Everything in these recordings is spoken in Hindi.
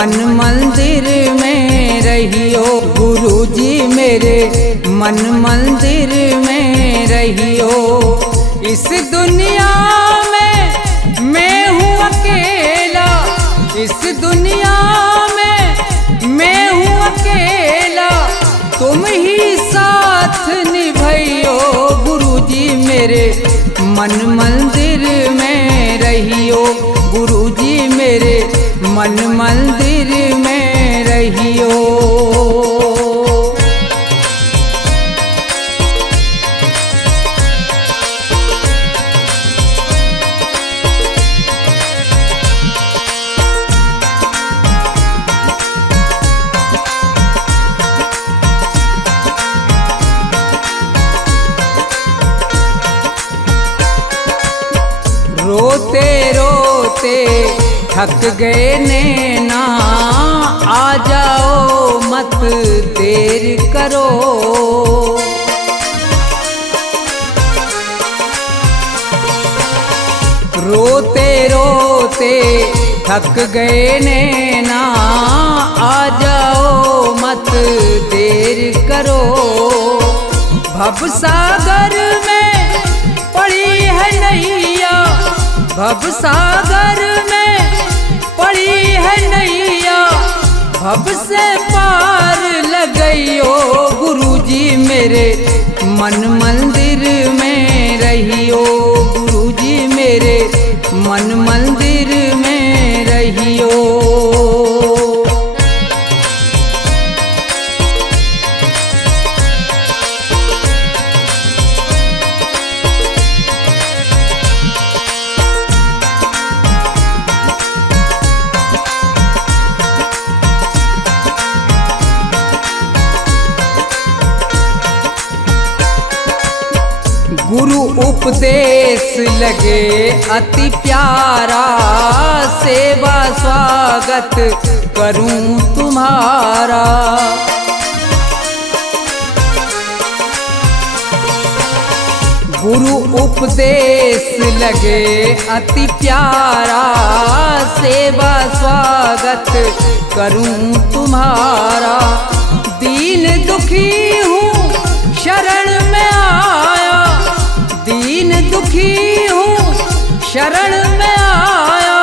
मन मंदिर में रहियो। गुरुजी मेरे मन मंदिर में रहियो। इस दुनिया में मैं हूँ अकेला, इस दुनिया में मैं हूँ अकेला, तुम ही साथ निभाइयो। गुरुजी मेरे मन मंदिर में रहियो। गुरुजी मेरे मन मंदिर में रहियो। रोते रोते थक गए नैना, आ जाओ मत देर करो। रोते रोते थक गए नैना, आ जाओ मत देर करो। भवसागर में पड़ी है नैया, भवसागर में पड़ी है नैया, भव से पार लगइयो। गुरुजी मेरे मन मंदिर में रहियो। गुरुजी मेरे मन मंदिर में रहियो। गुरु उपदेश लगे अति प्यारा, सेवा स्वागत करूं तुम्हारा। गुरु उपदेश लगे अति प्यारा, सेवा स्वागत करूं तुम्हारा। दीन दुखी हूँ शरण में आया, दीन दुखी हूँ शरण में आया,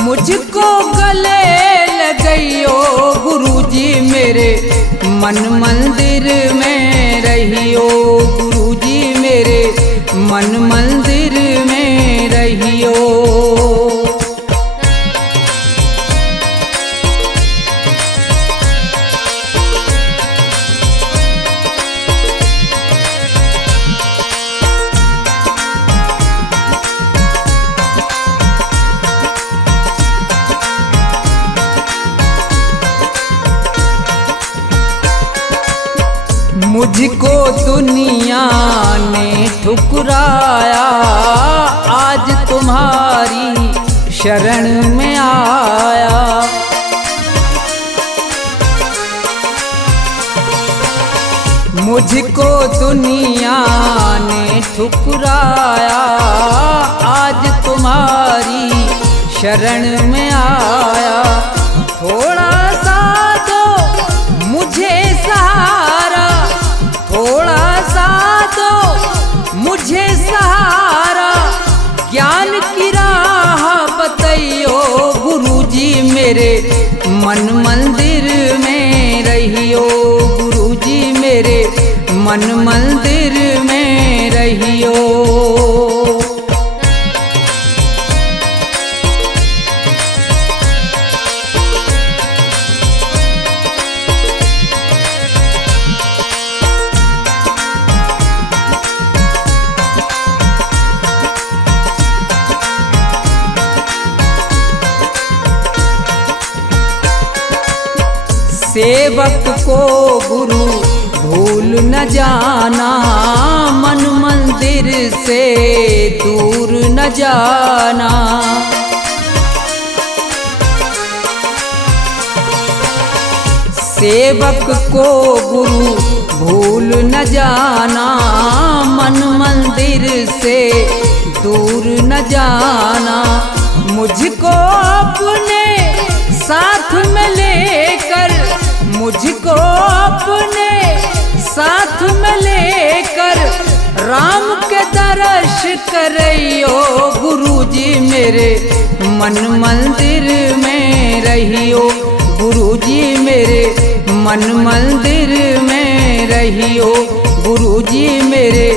मुझको गले लगइयो। गुरुजी मेरे मन मंदिर में रहियो। गुरुजी मेरे मन मंदिर में रहियो। मुझको दुनिया ने ठुकराया, आज तुम्हारी शरण में आया। मुझको दुनिया ने ठुकराया, आज तुम्हारी शरण में आया। थोड़ा सा दो मुझे सहारा, थोड़ा सा दो मुझे सहारा, ज्ञान की राह बताइयो। गुरुजी मेरे मन मंदिर में रहियो। गुरुजी मेरे मन मंदिर में रहियो। सेवक को गुरु भूल न जाना, मन मंदिर से दूर न जाना। सेवक को गुरु भूल न जाना, मन मंदिर से दूर न जाना। मुझको अपने साथ में लेकर मुझको अपने साथ में लेकर राम के दर्श करइयो गुरुजी मेरे मन मंदिर में रहियो गुरुजी मेरे मन मंदिर में रहियो गुरुजी मेरे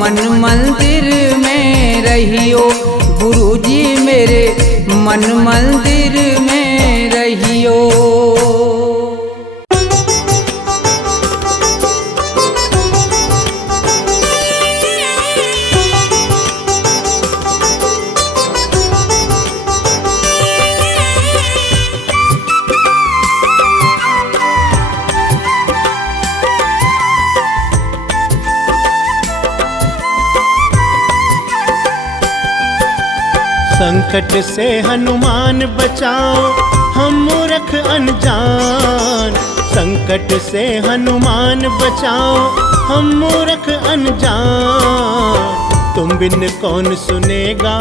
मन मंदिर में रहियो गुरुजी मेरे मन मंदिर में रहियो। संकट से हनुमान बचाओ हम मूर्ख अनजान। संकट से हनुमान बचाओ हम मूर्ख अनजान। तुम बिन कौन सुनेगा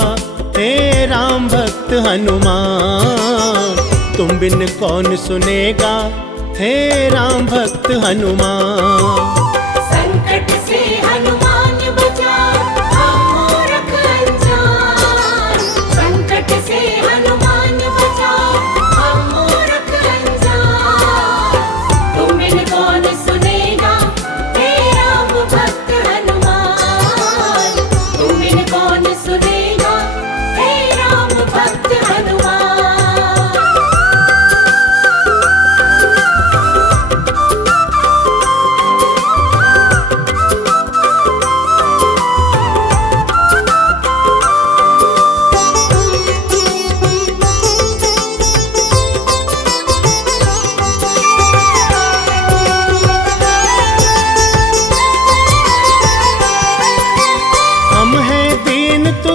हे राम भक्त हनुमान। तुम बिन कौन सुनेगा हे राम भक्त हनुमान। संकट से हनुमान बचाओ हम मूर्ख अनजान। संकट से हनुमान बचाओ हम मूर्ख अनजान। तुम बिन कौन सुनेगा हे राम भक्त हनुमान। तुम बिन कौन सुनेगा हे राम भक्त हनुमान।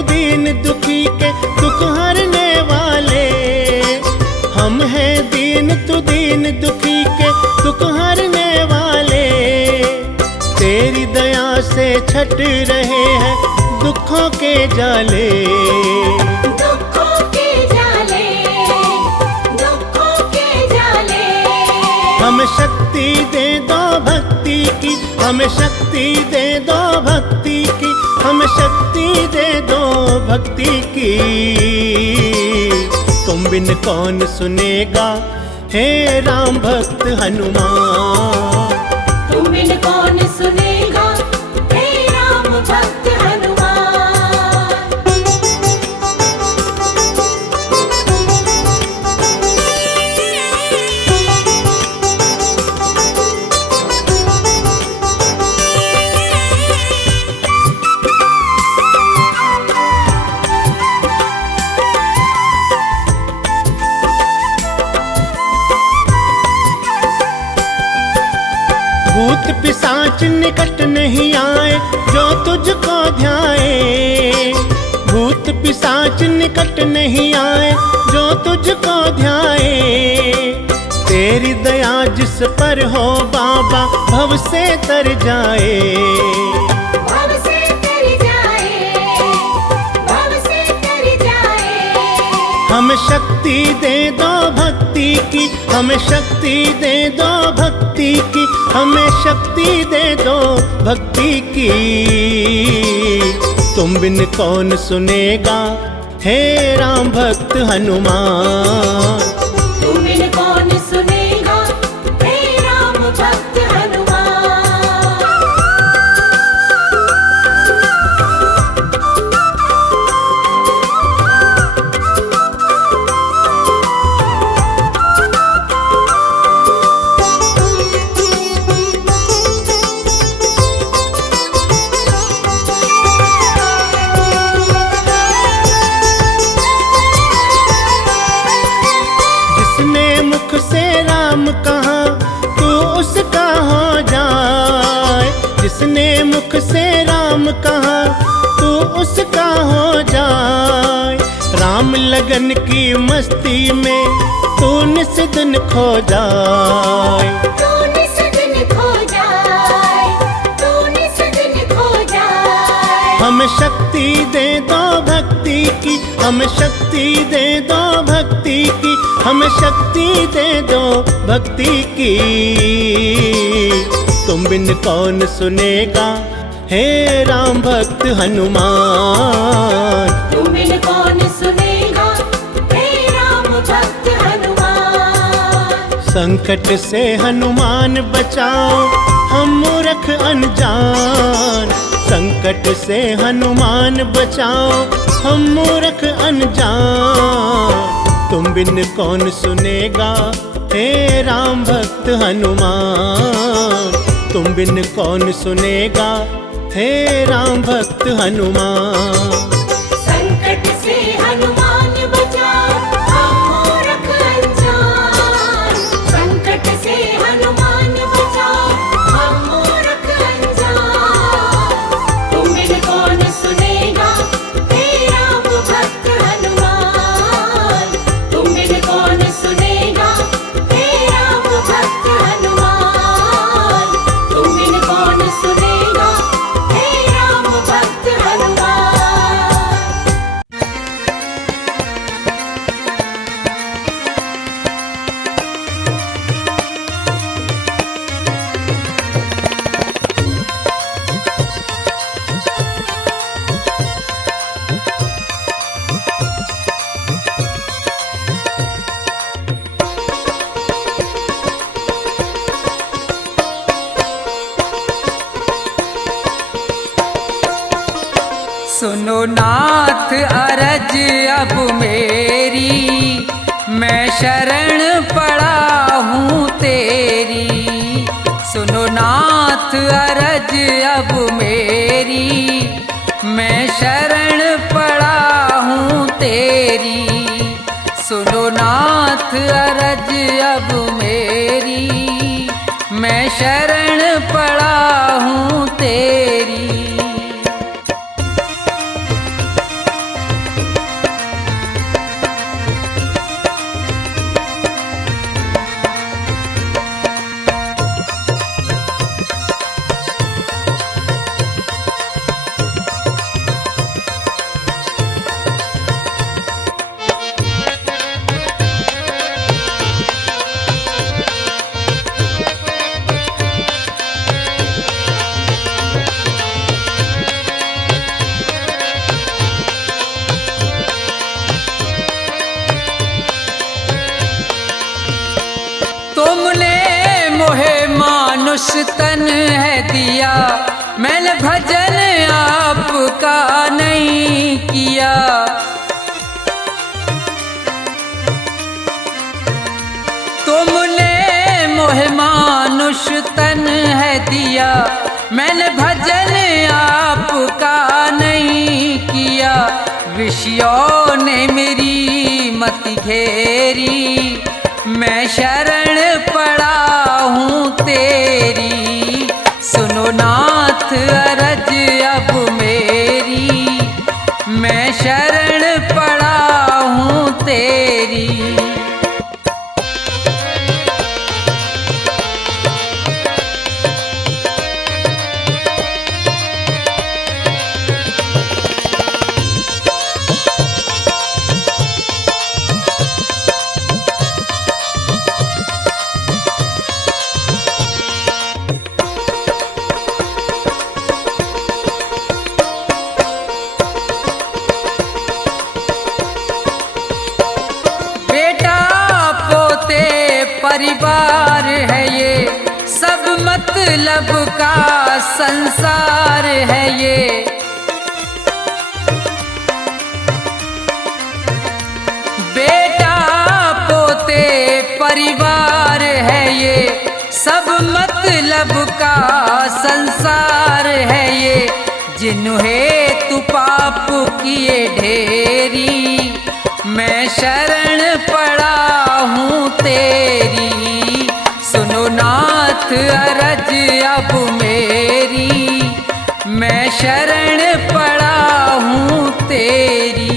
दीन दुखी के दुख हरने वाले। हम हैं दीन तु दीन दुखी के दुख हरने वाले। तेरी दया से छट रहे हैं दुखों के जाले। दुखों के जाले, दुखों के जाले। हमें शक्ति दे दो भक्ति की, हमें शक्ति दे दो भक्ति की, हमें शक्ति दे दो भक्ति की। तुम बिन कौन सुनेगा हे राम भक्त हनुमान। तुम बिन कौन सुनेगा हे राम भक्त हनुमान। भूत पिशाच निकट नहीं आए जो तुझको ध्याए। भूत पिशाच निकट नहीं आए जो तुझको ध्याए। तेरी दया जिस पर हो बाबा भव से तर जाए। भव से तर जाए, भव से तर जाए। हमें शक्ति दे दो भक्ति की, हमें शक्ति दे दो भक्ति की, हमें शक्ति दे दो भक्ति की। तुम बिन कौन सुनेगा हे राम भक्त हनुमान। तुम बिन कौन सुनेगा हे राम भक्त हनुमान। जिसने मुख से राम कहा तू उसका हो जाए। राम लगन की मस्ती में तू निस दिन खो जाए। तू निस दिन खो जाए, तू निस दिन खो जाए। हम हमें शक्ति दे दो भक्ति की, हमें शक्ति दे दो भक्ति की, हमें शक्ति दे दो भक्ति की। तुम बिन कौन सुनेगा हे राम भक्त हनुमान। तुम बिन कौन सुनेगा हे राम भक्त हनुमान। संकट से हनुमान बचाओ हम मूर्ख अनजान, संकट से हनुमान बचाओ हम मूर्ख अनजान। तुम बिन कौन सुनेगा हे राम भक्त हनुमान। तुम बिन कौन सुनेगा हे राम भक्त हनुमान। संकट से हनुमान बचाओ हम मूर्ख अनजान। संकट से हनुमान बचाओ हम मूर्ख अनजान। तुम बिन कौन सुनेगा हे राम भक्त हनुमान। तुम बिन कौन सुनेगा हे राम भक्त हनुमान। तुम बिन कौन सुनेगा हे राम भक्त हनुमान। सुनो नाथ अरज अब मेरी, मैं शरण पड़ा हूँ तेरी। सुनो नाथ अरज अब मेरी, मैं शरण पड़ा हूँ तेरी। सुनो नाथ अरज अब मेरी, मैं शरण पड़ा हूँ तेरी। मानुष तन है दिया, मैंने भजन आपका नहीं किया। तुमने मोहे मानुष तन है दिया, मैंने भजन आपका नहीं किया। ऋषियों ने मेरी मति घेरी, मैं शरण पड़ा हूँ तेरी। सुनो नाथ अरज अब मेरी, मैं शरण पड़ा हूँ तेरी। परिवार है ये, सब मतलब का संसार है ये। बेटा पोते परिवार है ये, सब मतलब का संसार है ये। जिन्हें तू पाप किए ढेरी, मैं शरण पड़ा हूँ तेरी। सुनो नाथ अरज अब मेरी, मैं शरण पड़ा हूँ तेरी।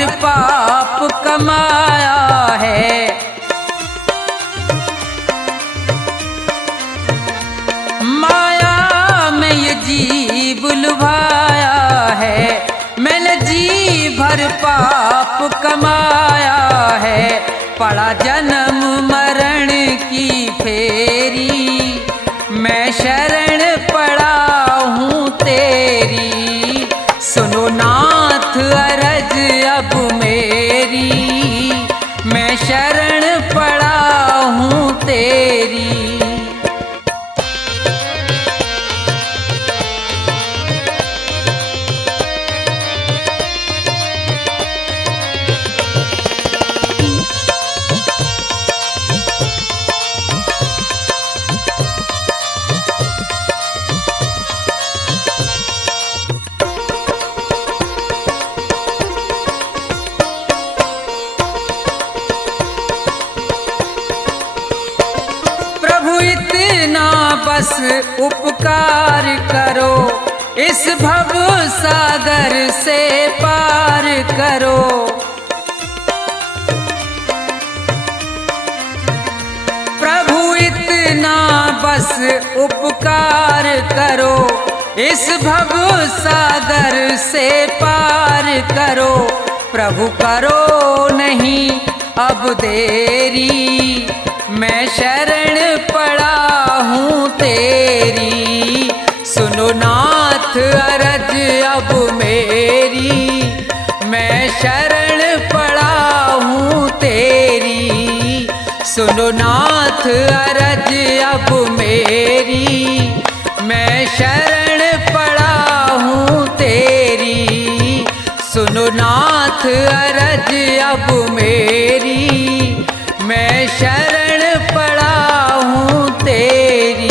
भर पाप कमाया है। माया में ये जीव लुभाया है, मैंने जी भर पाप कमाया है। पड़ा जन्म मरण की फेरी, मैं शरण पड़ा हूँ तेरी। सुनो नाथ अरज अब मेरी, मैं शरण पड़ा हूँ तेरी। बस उपकार करो, इस भव सागर से पार करो। प्रभु इतना बस उपकार करो, इस भव सागर से पार करो। प्रभु करो नहीं अब देरी, मैं शरण पड़ा हूँ तेरी। सुनो नाथ अरज अब मेरी, मैं शरण पड़ा हूँ तेरी। सुनो नाथ अरज अब मेरी, मैं शरण पड़ा हूँ तेरी। सुनो नाथ अरज अब मेरी, मैं शरण पड़ा हूँ तेरी।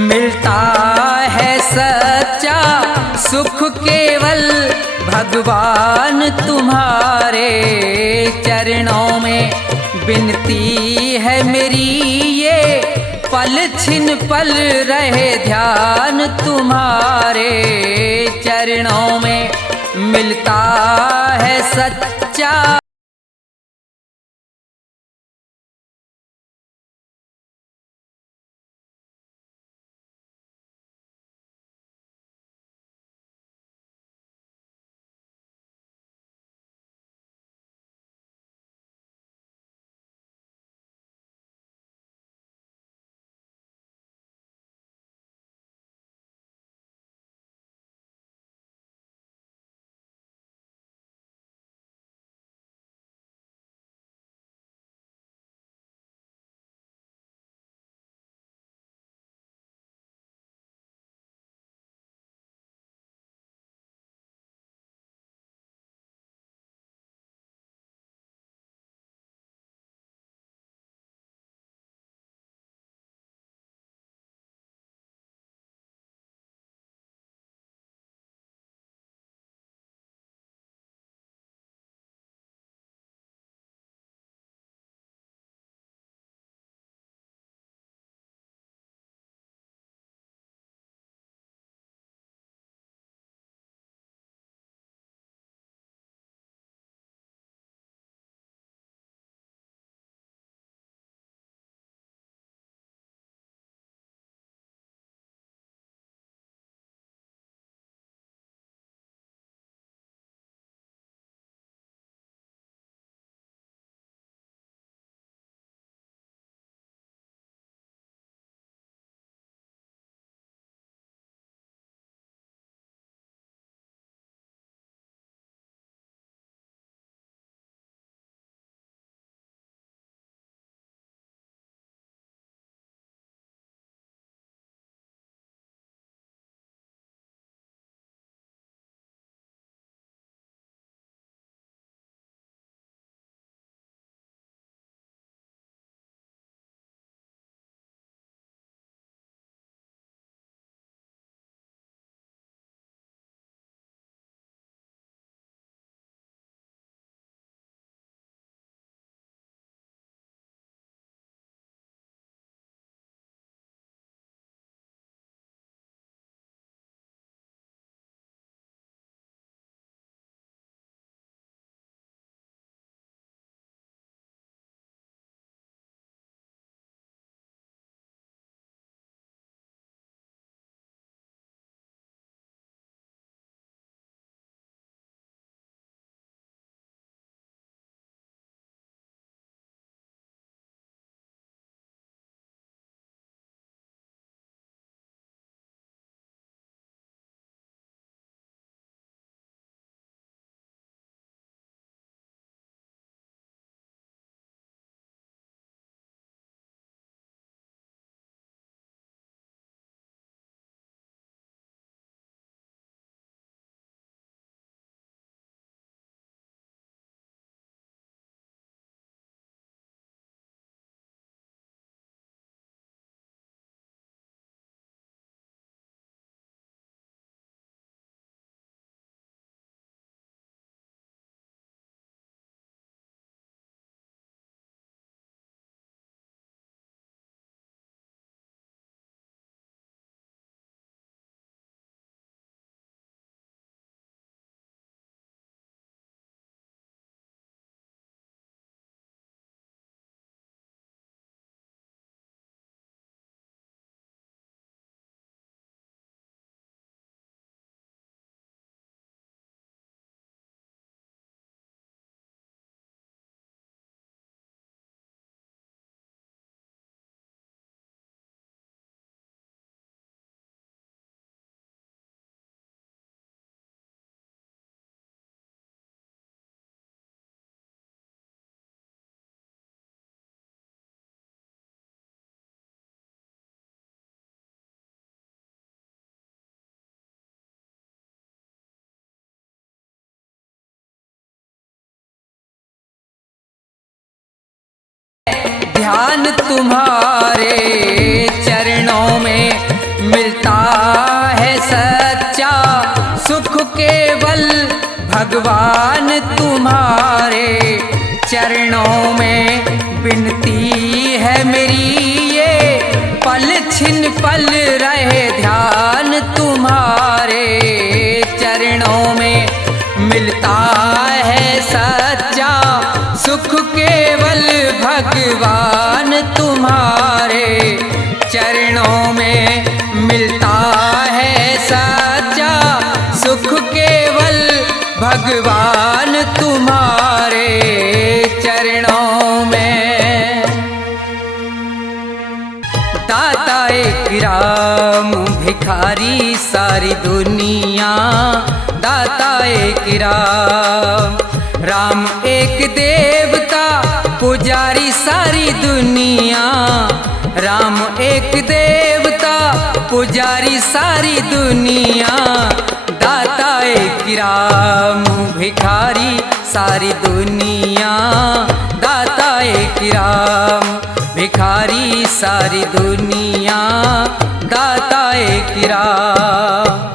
मिलता है सच्चा सुख केवल भगवान तुम्हारे चरणों में। विनती है मेरी ये पल छिन पल रहे ध्यान तुम्हारे चरणों में। मिलता है सच्चा ध्यान तुम्हारे चरणों में मिलता है सच्चा सुख केवल भगवान तुम्हारे चरणों में विनती है मेरी ये पल छिन पल रहे ध्यान तुम्हारे चरणों में मिलता है सच्चा सुख केवल भगवान तुम्हारे चरणों में मिलता है सच्चा सुख केवल भगवान तुम्हारे चरणों में। दाता एक राम भिखारी सारी दुनिया, दाता एक राम, राम एक देवता पुजारी सारी दुनिया, राम एक देवता पुजारी सारी दुनिया, दाता एक राम भिखारी सारी दुनिया, दाता एक राम भिखारी सारी दुनिया, दाता एक राम।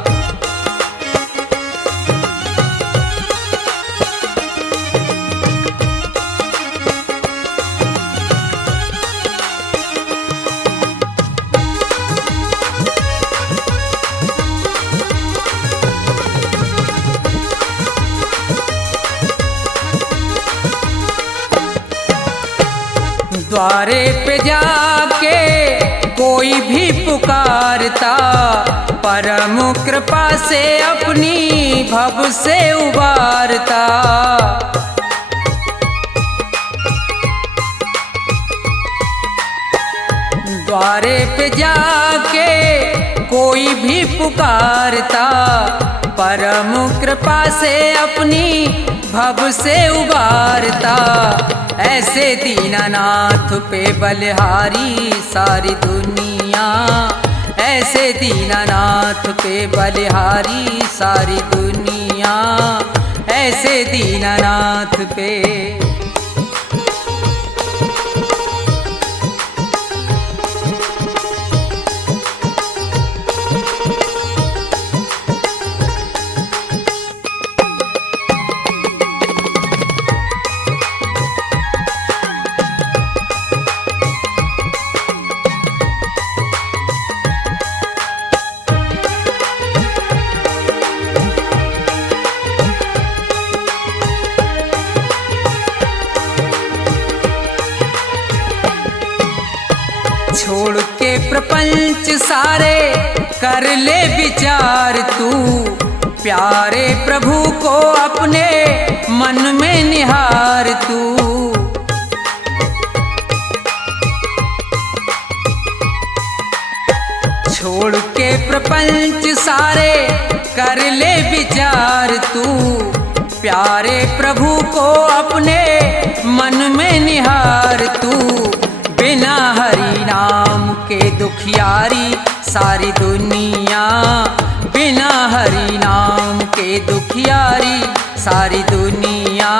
द्वारे पे जाके कोई भी पुकारता, परम कृपा से अपनी भव से उबारता। द्वारे पे जाके कोई भी पुकारता, परम कृपा से अपनी भव से उबारता। ऐसे दीनानाथ पे बलिहारी सारी दुनिया, ऐसे दीनानाथ पे बलिहारी सारी दुनिया, ऐसे दीनानाथ पे। छोड़ के प्रपंच सारे कर ले विचार तू, प्यारे प्रभु को अपने मन में निहार तू। छोड़ के प्रपंच सारे कर ले विचार तू, प्यारे प्रभु को अपने मन में निहार तू। बिना हरि नाम के दुखियारी सारी दुनिया, बिना हरि नाम के दुखियारी सारी दुनिया,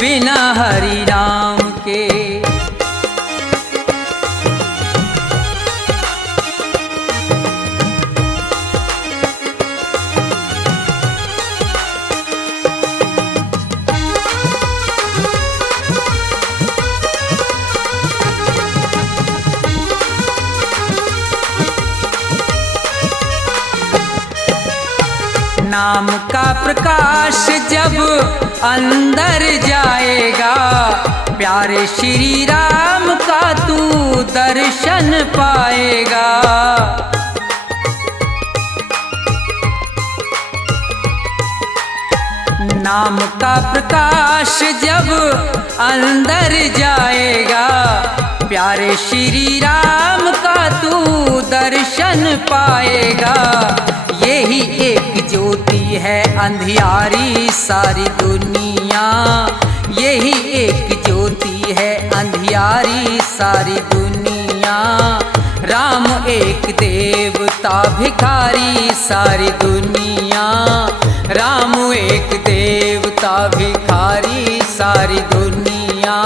बिना हरि नाम के। नाम का प्रकाश जब अंदर जाएगा, प्यारे श्री राम का तू दर्शन पाएगा। नाम का प्रकाश जब अंदर जाएगा, प्यारे श्री राम का तू दर्शन पाएगा। यही एक ज्योति है अंधियारी सारी दुनिया, यही एक ज्योति है अंधियारी सारी दुनिया। राम एक देवता भिखारी सारी दुनिया, राम एक देवता भिखारी सारी दुनिया,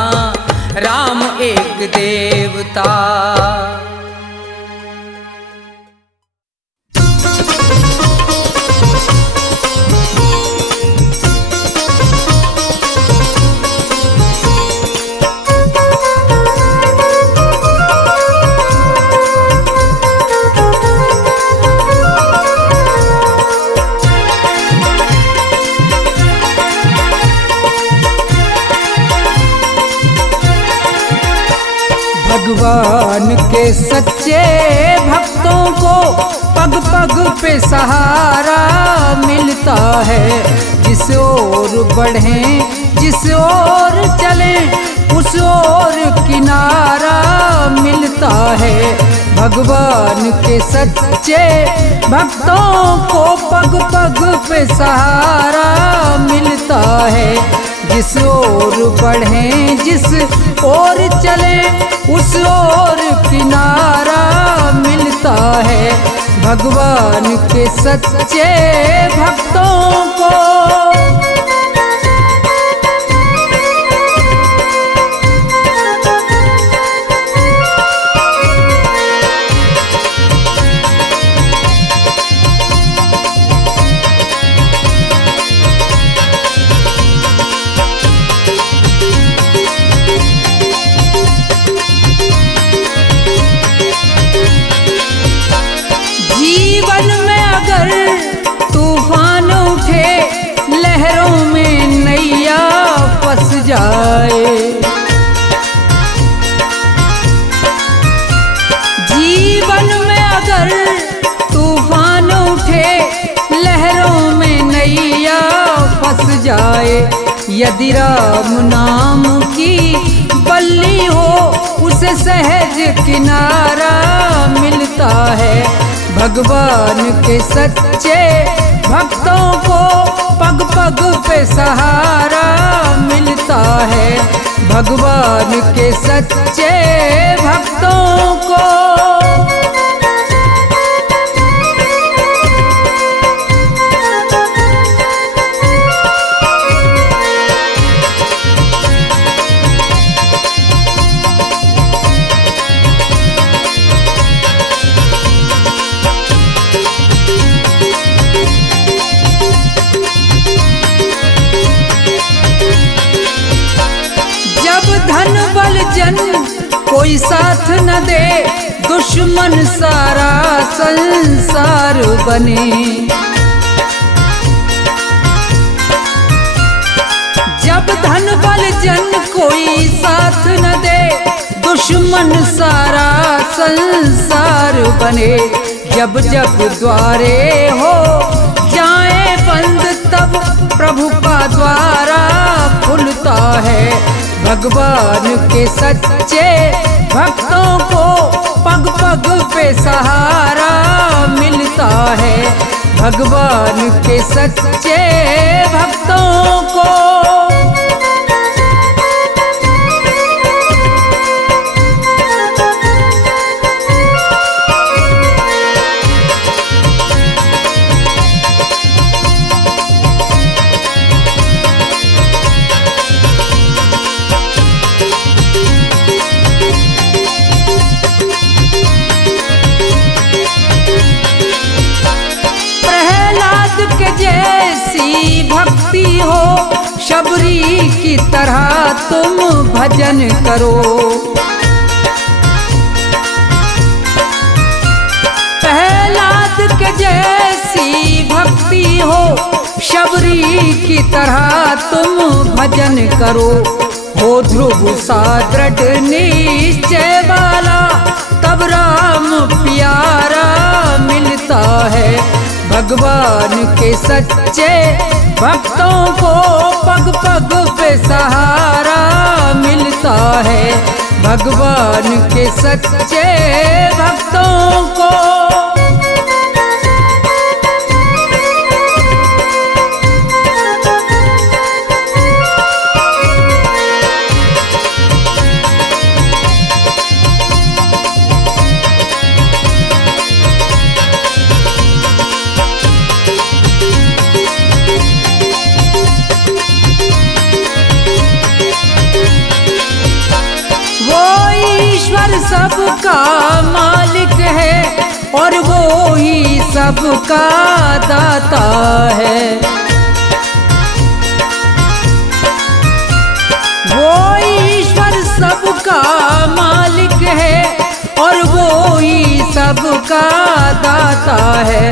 राम एक देवता। भगवान के सच्चे भक्तों को पग पग पे सहारा मिलता है। जिस ओर बढ़ें जिस ओर चलें उस ओर किनारा मिलता है। भगवान के सच्चे भक्तों को पग पग पे सहारा मिलता है। जिस ओर बढ़ें जिस ओर चलें उस ओर किनारा मिलता है। भगवान के सच्चे भक्तों को। तूफान उठे लहरों में नैया फंस जाए। जीवन में अगर तूफान उठे लहरों में नैया फंस जाए। यदि राम नाम की बल्ली हो उसे सहज किनारा मिलता है। भगवान के सच्चे भक्तों को पग पग पे सहारा मिलता है। भगवान के सच्चे भक्तों को। धन बल जन कोई साथ न दे दुश्मन सारा संसार बने। जब धन बल जन कोई साथ न दे दुश्मन सारा संसार बने। जब जब द्वारे हो जाए बंद तब प्रभु का द्वारा खुलता है। भगवान के सच्चे भक्तों को पग पग पे सहारा मिलता है। भगवान के सच्चे भक्तों को। जैसी भक्ति हो शबरी की तरह तुम भजन करो। प्रहलाद के जैसी भक्ति हो शबरी की तरह तुम भजन करो। हो ध्रुव सा दृढ़ निश्चय वाला तब राम प्यारा मिलता है। भगवान के सच्चे भक्तों को पग पग पे सहारा मिलता है। भगवान के सच्चे भक्तों को। सबका मालिक है और वो ही सबका दाता है। वो ईश्वर सबका मालिक है और वो ही सबका दाता है।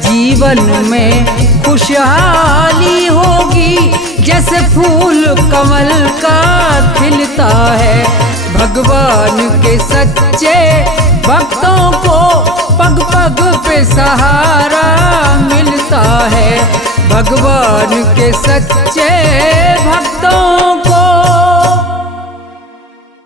जीवन में खुशहाली होगी जैसे फूल कमल का खिलता है। भगवान के सच्चे भक्तों को पग पग पे सहारा मिलता है। भगवान के सच्चे भक्तों